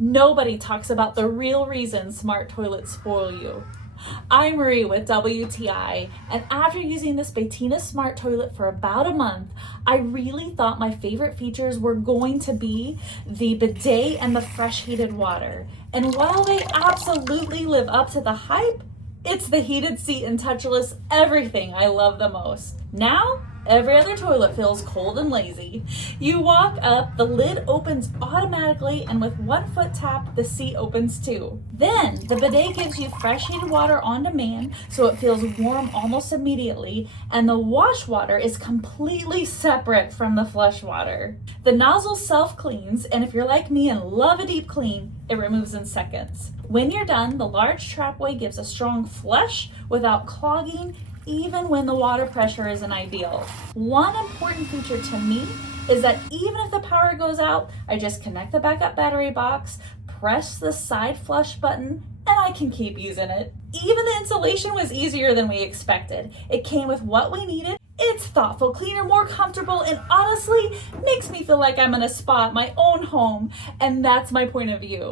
Nobody talks about the real reason smart toilets spoil you. I'm Marie with WTI, and after using this BAYTINA smart toilet for about a month, I really thought my favorite features were going to be the bidet and the fresh heated water. And while they absolutely live up to the hype, it's the heated seat and touchless everything I love the most. Now, every other toilet feels cold and lazy. You walk up, the lid opens automatically, and with 1 foot tap, the seat opens too. Then, the bidet gives you fresh heated water on demand, so it feels warm almost immediately, and the wash water is completely separate from the flush water. The nozzle self-cleans, and if you're like me and love a deep clean, it removes in seconds. When you're done, the large trapway gives a strong flush without clogging, even when the water pressure isn't ideal. One important feature to me is that even if the power goes out, I just connect the backup battery box, press the side flush button, and I can keep using it. Even the installation was easier than we expected. It came with what we needed. It's thoughtful, cleaner, more comfortable, and honestly, makes me feel like I'm in a spa at my own home, and that's my point of view.